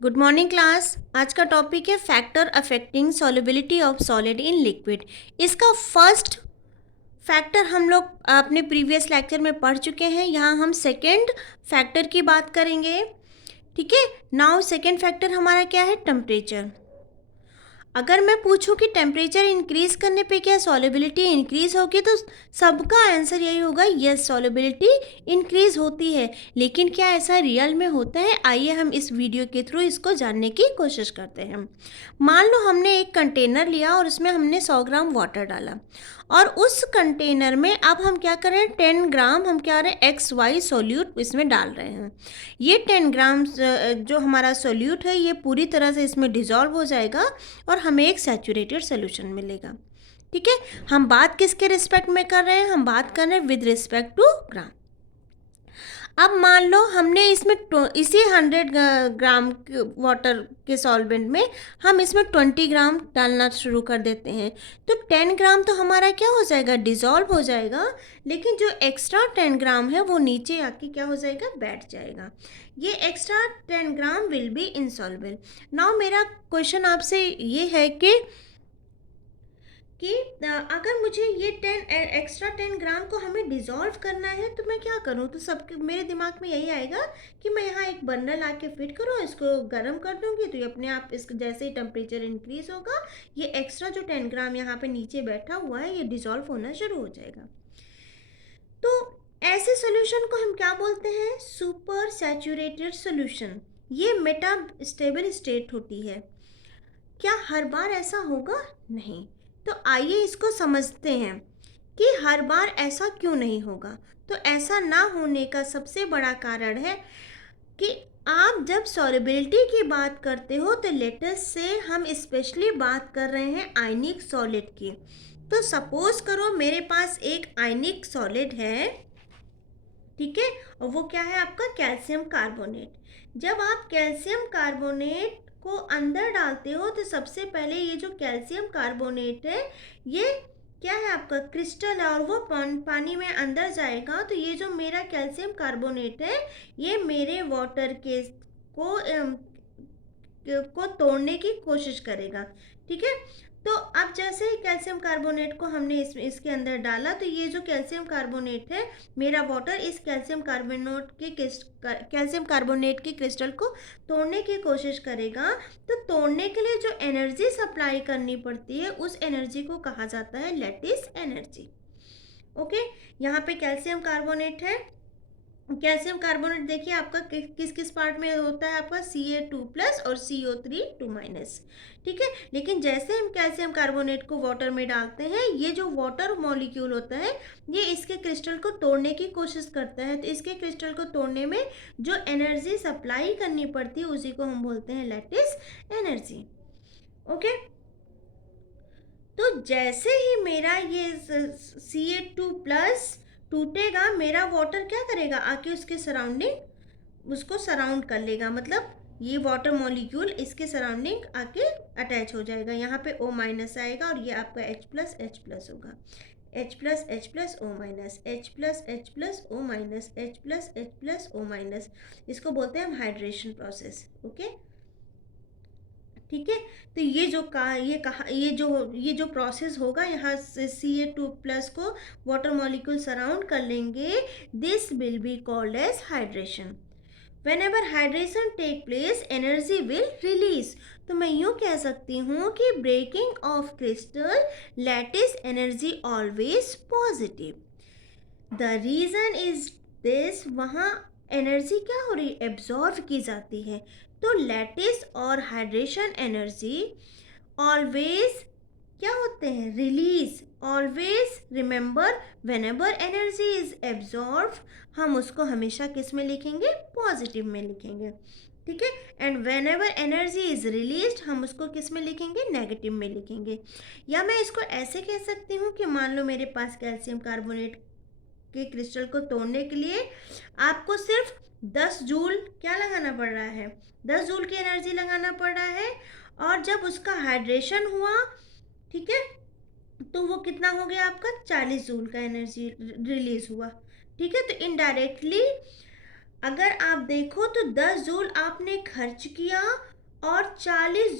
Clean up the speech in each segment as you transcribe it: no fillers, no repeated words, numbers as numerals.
Good morning class. आज का topic है factor affecting solubility of solid in liquid. इसका फर्स्ट फैक्टर हम लोग अपने प्रीवियस लेक्चर में पढ़ चुके हैं। यहाँ हम सेकेंड फैक्टर की बात करेंगे। ठीक है, नाउ सेकेंड फैक्टर हमारा क्या है? टेम्परेचर। अगर मैं पूछूं कि टेम्परेचर इंक्रीज करने पे क्या सॉल्युबिलिटी इंक्रीज होगी, तो सबका आंसर यही होगा, यस सॉल्युबिलिटी इंक्रीज होती है। लेकिन क्या ऐसा रियल में होता है? आइए हम इस वीडियो के थ्रू इसको जानने की कोशिश करते हैं। मान लो हमने एक कंटेनर लिया और उसमें हमने 100 ग्राम वाटर डाला, और उस कंटेनर में अब हम क्या कर रहे हैं? 10 ग्राम हम क्या रहे हैं? एक्स वाई सोल्यूट इसमें डाल रहे हैं। ये 10 ग्राम जो हमारा सोल्यूट है, ये पूरी तरह से इसमें डिज़ोल्व हो जाएगा और हमें एक सैचुरेटेड सोल्यूशन मिलेगा। ठीक है, हम बात किसके रिस्पेक्ट में कर रहे हैं? हम बात कर रहे हैं विद रिस्पेक्ट टू ग्राम। अब मान लो हमने इसमें इसी 100 ग्राम वाटर के सॉल्वेंट में हम इसमें 20 ग्राम डालना शुरू कर देते हैं, तो 10 ग्राम तो हमारा क्या हो जाएगा? डिज़ोल्व हो जाएगा। लेकिन जो एक्स्ट्रा 10 ग्राम है वो नीचे आके क्या हो जाएगा? बैठ जाएगा। ये extra 10 gram will be insoluble. Now मेरा क्वेश्चन आपसे ये है कि अगर मुझे ये 10 ग्राम को हमें डिज़ोल्व करना है तो मैं क्या करूँ? तो सबके मेरे दिमाग में यही आएगा कि मैं यहाँ एक बर्नर ला के फिट करूँ, इसको गर्म कर दूँगी, तो ये अपने आप इसको जैसे ही टेम्परेचर इंक्रीज होगा, ये एक्स्ट्रा जो 10 ग्राम यहाँ पे नीचे बैठा हुआ है ये डिज़ोल्व होना शुरू हो जाएगा। तो ऐसे सोल्यूशन को हम क्या बोलते हैं? Super saturated solution. ये मेटा स्टेबल स्टेट होती है। क्या हर बार ऐसा होगा? नहीं। तो आइए इसको समझते हैं कि हर बार ऐसा क्यों नहीं होगा। तो ऐसा ना होने का सबसे बड़ा कारण है कि आप जब सॉल्युबिलिटी की बात करते हो तो लेटेस्ट से हम स्पेशली बात कर रहे हैं आयनिक सॉलिड की। तो सपोज करो मेरे पास एक आयनिक सॉलिड है, ठीक है, और वो क्या है? आपका कैल्शियम कार्बोनेट। जब आप कैल्शियम कार्बोनेट को अंदर डालते हो तो सबसे पहले ये जो कैल्शियम कार्बोनेट है, ये क्या है? आपका क्रिस्टल है, और वो पानी में अंदर जाएगा। तो ये जो मेरा कैल्शियम कार्बोनेट है, ये मेरे वाटर के को तोड़ने की कोशिश करेगा। ठीक है, तो अब जैसे ही कैल्शियम कार्बोनेट को हमने इसके अंदर डाला, तो ये जो कैल्शियम कार्बोनेट है, मेरा वाटर इस कैल्शियम कार्बोनेट के क्रिस्टल को तोड़ने की कोशिश करेगा। तो तोड़ने के लिए जो एनर्जी सप्लाई करनी पड़ती है, उस एनर्जी को कहा जाता है लैटिस एनर्जी। ओके, यहाँ पे कैल्शियम कार्बोनेट है। कैल्शियम कार्बोनेट देखिए आपका किस किस पार्ट में होता है? आपका Ca2+ और CO3 2-। ठीक है, लेकिन जैसे हम कैल्शियम कार्बोनेट को वाटर में डालते हैं, ये जो वाटर मॉलिक्यूल होता है, ये इसके क्रिस्टल को तोड़ने की कोशिश करता है। तो इसके क्रिस्टल को तोड़ने में जो एनर्जी सप्लाई करनी पड़ती है, उसी को हम बोलते हैं लैटिस एनर्जी। ओके, तो जैसे ही मेरा ये Ca2+ टूटेगा, मेरा वाटर क्या करेगा? आके उसके सराउंडिंग उसको सराउंड कर लेगा। मतलब ये वाटर मॉलिक्यूल इसके सराउंडिंग आके अटैच हो जाएगा। यहाँ पे O- आएगा और ये आपका H+H+ होगा। H+H+O-, H+H+O-, H+H+O-। इसको बोलते हैं हम हाइड्रेशन प्रोसेस। ओके, ठीक है, तो ये जो प्रोसेस होगा, यहाँ से Ca2+ को वाटर मॉलिक्यूल सराउंड कर लेंगे। This will be called as hydration. Whenever hydration take place, energy will release। तो मैं यूँ कह सकती हूँ कि breaking of crystal lattice energy always positive। The reason is this, वहाँ एनर्जी क्या हो रही है? एब्जॉर्व की जाती है। तो लैटिस और हाइड्रेशन एनर्जी ऑलवेज क्या होते हैं? Release. Always remember, whenever energy is absorb, हम उसको हमेशा किस में लिखेंगे? पॉजिटिव में लिखेंगे। ठीक है, and whenever energy is released, हम उसको किस में लिखेंगे? नेगेटिव में लिखेंगे। या मैं इसको ऐसे कह सकती हूँ कि मान लो मेरे पास कैल्शियम कार्बोनेट के क्रिस्टल को तोड़ने के लिए आपको सिर्फ 10 जूल क्या लगाना पड़ रहा है? 10 जूल की एनर्जी लगाना पड़ रहा है। और जब उसका हाइड्रेशन हुआ, ठीक है, तो वो कितना हो गया? आपका 40 जूल का एनर्जी रिलीज हुआ। ठीक है, तो इनडायरेक्टली अगर आप देखो तो 10 जूल आपने खर्च किया और 40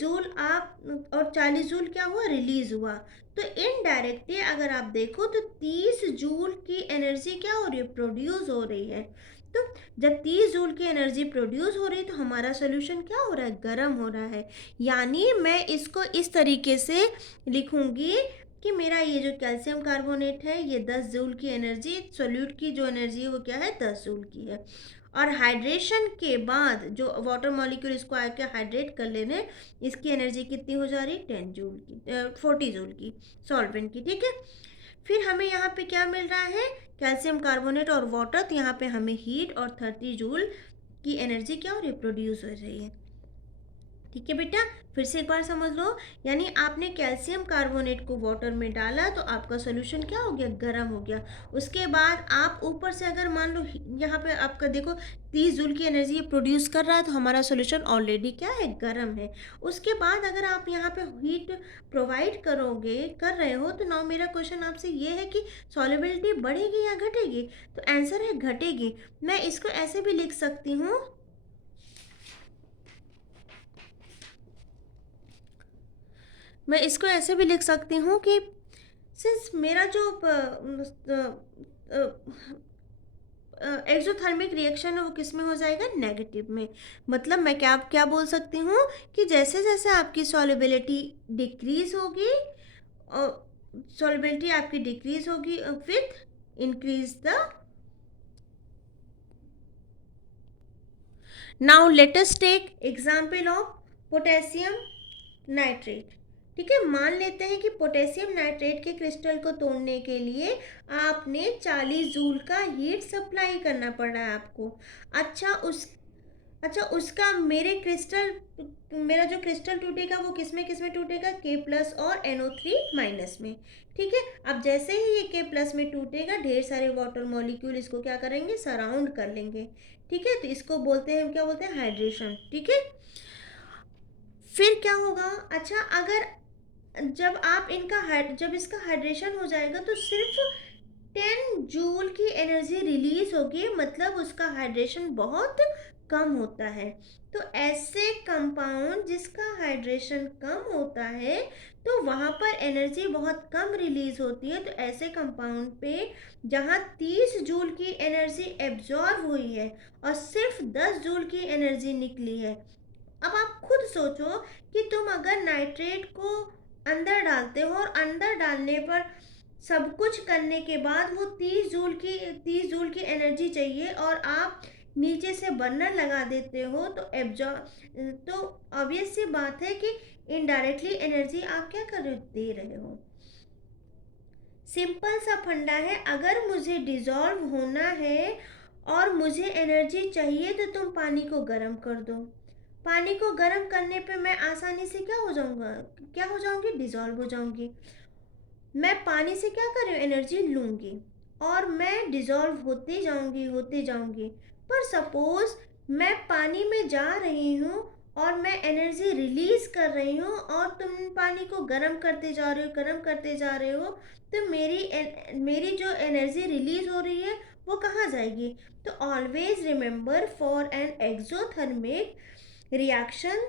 जूल क्या हुआ, रिलीज हुआ। तो इनडायरेक्टली अगर आप देखो तो 30 जूल की एनर्जी क्या हो रही है, प्रोड्यूस हो रही है। तो जब 30 जूल की एनर्जी प्रोड्यूस हो रही है तो हमारा सोल्यूशन क्या हो रहा है, गर्म हो रहा है। यानी मैं इसको इस तरीके से लिखूंगी कि मेरा ये जो कैल्शियम कार्बोनेट है ये 10 जूल की एनर्जी, सोल्यूट की जो एनर्जी है वो क्या है, 10 जूल की है। और हाइड्रेशन के बाद जो वाटर मॉलिक्यूल इसको आके हाइड्रेट कर लेने, इसकी एनर्जी कितनी हो जा रही है, 10 जूल की, 40 जूल की सॉल्वेंट की, ठीक है। फिर हमें यहाँ पे क्या मिल रहा है, कैल्शियम कार्बोनेट और वाटर, तो यहाँ पे हमें हीट और 30 जूल की एनर्जी क्या हो रही है, प्रोड्यूस हो रही है। ठीक है बेटा, फिर से एक बार समझ लो। यानी आपने कैल्शियम कार्बोनेट को वाटर में डाला तो आपका सोल्यूशन क्या हो गया, गर्म हो गया। उसके बाद आप ऊपर से अगर मान लो यहाँ पे आपका देखो 30 जूल की एनर्जी प्रोड्यूस कर रहा है तो हमारा सोल्यूशन ऑलरेडी क्या है, गर्म है। उसके बाद अगर आप यहाँ पे हीट प्रोवाइड कर रहे हो तो नाउ मेरा क्वेश्चन आपसे ये है कि सॉल्युबिलिटी बढ़ेगी या घटेगी। तो आंसर है घटेगी। मैं इसको ऐसे भी लिख सकती हूँ, कि सिंस मेरा जो एक्सोथर्मिक रिएक्शन है वो किस में हो जाएगा, नेगेटिव में। मतलब मैं क्या क्या बोल सकती हूँ कि जैसे जैसे आपकी सॉल्युबिलिटी डिक्रीज होगी, with increase the, now let us take example of potassium nitrate. ठीक है, मान लेते हैं कि पोटेशियम नाइट्रेट के क्रिस्टल को तोड़ने के लिए आपने 40 जूल का हीट सप्लाई करना पड़ रहा है आपको। अच्छा उसका मेरा जो क्रिस्टल टूटेगा वो किस में टूटेगा, K+ और NO3- में। ठीक है, अब जैसे ही ये K+ में टूटेगा ढेर सारे वाटर मॉलिक्यूल इसको क्या करेंगे, सराउंड कर लेंगे। ठीक है, तो इसको बोलते हैं, क्या बोलते हैं, हाइड्रेशन। ठीक है, फिर क्या होगा, अच्छा अगर जब इसका हाइड्रेशन हो जाएगा तो सिर्फ 10 जूल की एनर्जी रिलीज होगी, मतलब उसका हाइड्रेशन बहुत कम होता है। तो ऐसे कंपाउंड जिसका हाइड्रेशन कम होता है तो वहाँ पर एनर्जी बहुत कम रिलीज होती है। तो ऐसे कंपाउंड पे जहाँ 30 जूल की एनर्जी एब्जॉर्ब हुई है और सिर्फ 10 जूल की एनर्जी निकली है। अब आप खुद सोचो कि तुम अगर नाइट्रेट को अंदर डालते हो और अंदर डालने पर सब कुछ करने के बाद वो 30 जूल की एनर्जी चाहिए और आप नीचे से बर्नर लगा देते हो तो ऑब्वियस सी बात है कि इनडायरेक्टली एनर्जी आप क्या कर रहे हो, दे रहे हो। सिंपल सा फंडा है, अगर मुझे डिजॉल्व होना है और मुझे एनर्जी चाहिए तो तुम पानी को गर्म कर दो। पानी को गर्म करने पे मैं आसानी से क्या हो जाऊंगी, डिजॉल्व हो जाऊंगी। मैं पानी से क्या कर रही हूँ, एनर्जी लूंगी और मैं डिजॉल्व होते जाऊंगी। पर सपोज मैं पानी में जा रही हूँ और मैं एनर्जी रिलीज कर रही हूँ और तुम पानी को गर्म करते जा रहे हो, तो मेरी जो एनर्जी रिलीज हो रही है वो कहाँ जाएगी। तो always remember, for an exothermic reaction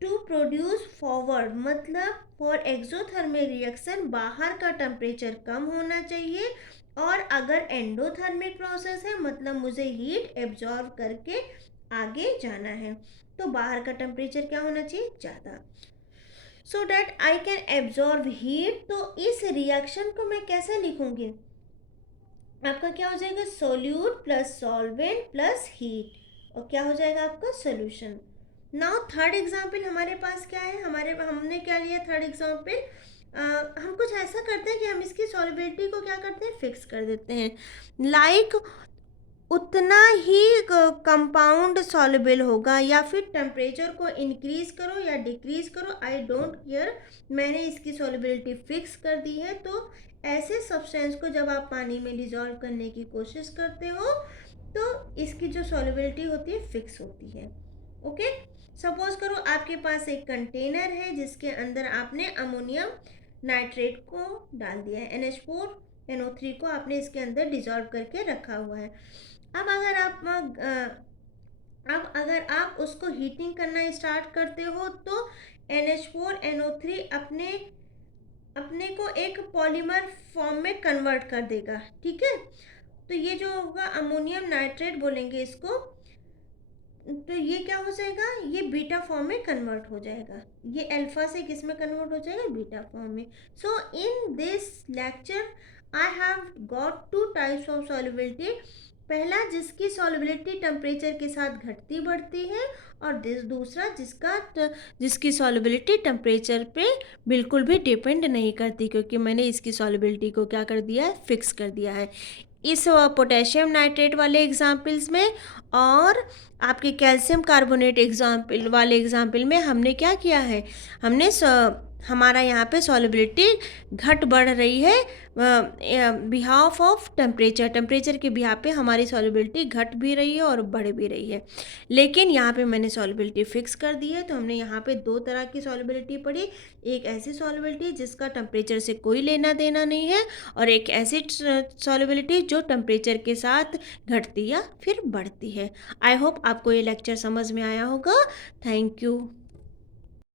to produce forward, मतलब फॉर एक्सोथर्मिक रिएक्शन बाहर का टेम्परेचर कम होना चाहिए, और अगर एंडोथर्मिक प्रोसेस है मतलब मुझे हीट एब्जॉर्ब करके आगे जाना है तो बाहर का टेम्परेचर क्या होना चाहिए, ज़्यादा, so that I can absorb heat. तो इस रिएक्शन को मैं कैसे लिखूंगी, आपका क्या हो जाएगा, solute plus solvent plus heat, और क्या हो जाएगा आपका सोल्यूशन। नाउ थर्ड एग्जाम्पल हमारे पास क्या है, हमने क्या लिया थर्ड एग्जाम्पल, हम कुछ ऐसा करते हैं कि हम इसकी सॉल्युबिलिटी को क्या करते हैं, फिक्स कर देते हैं। लाइक उतना ही कंपाउंड सॉल्युबल होगा, या फिर टेम्परेचर को इंक्रीज करो या डिक्रीज करो, आई डोंट केयर, मैंने इसकी सॉल्युबिलिटी फिक्स कर दी है। तो ऐसे सब्सटेंस को जब आप पानी में डिजॉल्व करने की कोशिश करते हो तो इसकी जो सॉल्युबिलिटी होती है फिक्स होती है। ओके, सपोज करो आपके पास एक कंटेनर है जिसके अंदर आपने अमोनियम नाइट्रेट को डाल दिया है, NH4NO3 को आपने इसके अंदर डिजॉल्व करके रखा हुआ है। अब अगर आप अब अगर आप उसको हीटिंग करना स्टार्ट करते हो तो NH4NO3 अपने अपने को एक पॉलीमर फॉर्म में कन्वर्ट कर देगा, ठीक है। तो ये जो होगा अमोनियम नाइट्रेट बोलेंगे इसको, तो ये क्या हो जाएगा, ये बीटा फॉर्म में कन्वर्ट हो जाएगा। ये अल्फा से किस में कन्वर्ट हो जाएगा, बीटा फॉर्म में। So in this lecture I have got two types of solubility. पहला जिसकी सॉल्युबिलिटी टेम्परेचर के साथ घटती बढ़ती है, और दूसरा जिसकी सॉल्युबिलिटी टेम्परेचर पे बिल्कुल भी डिपेंड नहीं करती, क्योंकि मैंने इसकी सॉल्युबिलिटी को क्या कर दिया है, फिक्स कर दिया है। इस पोटेशियम नाइट्रेट वाले एग्जाम्पल्स में और आपके कैल्शियम कार्बोनेट एग्जाम्पल वाले एग्जाम्पल में हमने क्या किया है, हमने हमारा यहाँ पे सॉल्युबिलिटी घट बढ़ रही है बिहाफ ऑफ टेम्परेचर के बिहाफ पे हमारी सॉल्युबिलिटी घट भी रही है और बढ़ भी रही है। लेकिन यहाँ पे मैंने सॉल्युबिलिटी फिक्स कर दी है। तो हमने यहाँ पे दो तरह की सॉल्युबिलिटी पढ़ी, एक ऐसी सॉल्युबिलिटी जिसका टेम्परेचर से कोई लेना देना नहीं है, और एक ऐसी सॉल्युबिलिटी जो टेम्परेचर के साथ घटती या फिर बढ़ती है। आई होप आपको ये लेक्चर समझ में आया होगा। Thank you.